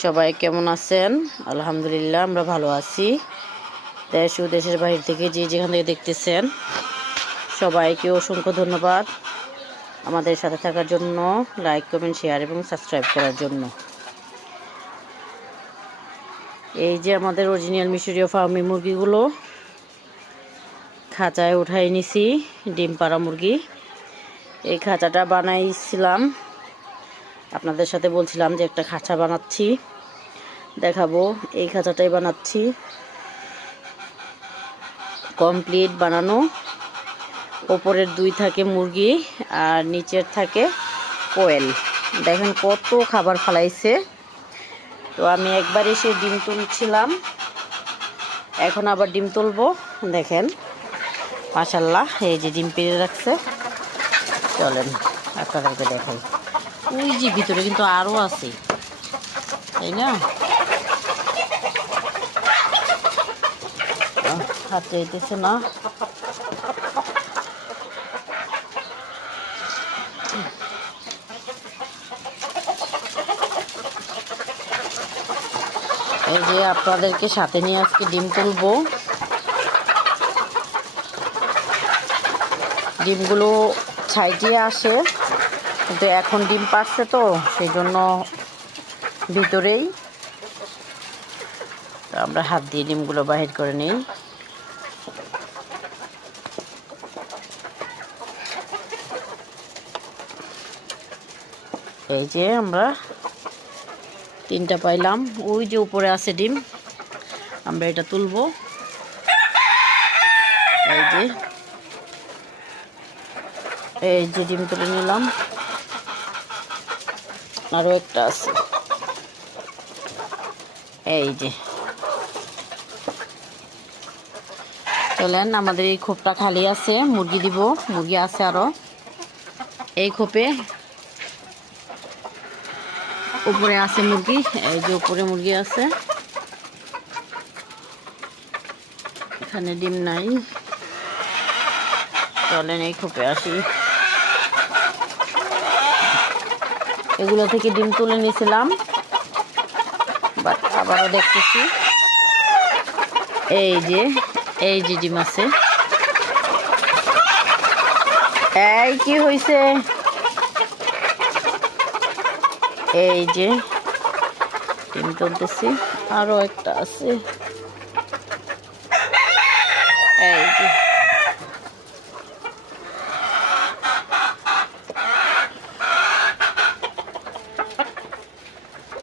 সবাই কেমন আছেন? আলহামদুলিল্লাহ আমরা ভালো আছি। দেশ ও দেশের বাইরে থেকে যে যেখান থেকে দেখতেছেন সবাইকে অসংখ্য ধন্যবাদ আমাদের সাথে থাকার জন্য, লাইক কমেন্ট শেয়ার এবং সাবস্ক্রাইব করার জন্য। এই যে আমাদের অরিজিনাল মিশরীয় ফার্মি মুরগিগুলো খাঁচায় উঠাই নিছি, ডিম পাড়া মুরগি। এই খাঁচাটা বানাইছিলাম, আপনাদের সাথে বলছিলাম যে একটা খাঁচা বানাচ্ছি, দেখাবো। এই খাঁচাটাই বানাচ্ছি, কমপ্লিট বানানো। ওপরের দুই থাকে মুরগি আর নিচের থাকে কোয়েল। দেখেন কত খাবার ফালাইছে। তো আমি একবার এসে ডিম তুলছিলাম, এখন আবার ডিম তুলবো। দেখেন মাশাআল্লাহ, এই যে ডিম পেড়ে রাখছে। চলেন আপনাদেরকে দেখাই। ওই যে ভিতরে কিন্তু আরও আছে, তাই না? হাতে যেতেছে না। এই যে আপনাদেরকে সাথে নিয়ে আজকে ডিম তুলবো। ডিমগুলো ছাইটিয়ে আসে, কিন্তু এখন ডিম পাচ্ছে তো সেই জন্য ভিতরেই। আমরা হাত দিয়ে ডিমগুলো বাহির করে নিই। এই যে আমরা তিনটা পাইলাম, ওই যে উপরে আছে ডিম, আমরা এটা তুলবো। এই যে ডিম তুলে নিলাম, আরো একটা আছে। এই যে চলেন, আমাদের এই খোপটা খালি আছে, মুরগি দিব। মুরগি আছে আরো এই খোপে, উপরে আছে মুরগি। এই যে উপরে মুরগি আছে, এখানে ডিম নাই। চলেন এই খোপে আসি। এগুলো থেকে ডিম তুলে নিয়েছিলাম, বাট আবারও দেখতেছি। এই যে ডিম আছে। এই কি হয়েছে? এই যে ডিম তুলতেছি, আরো একটা আছে। এই যে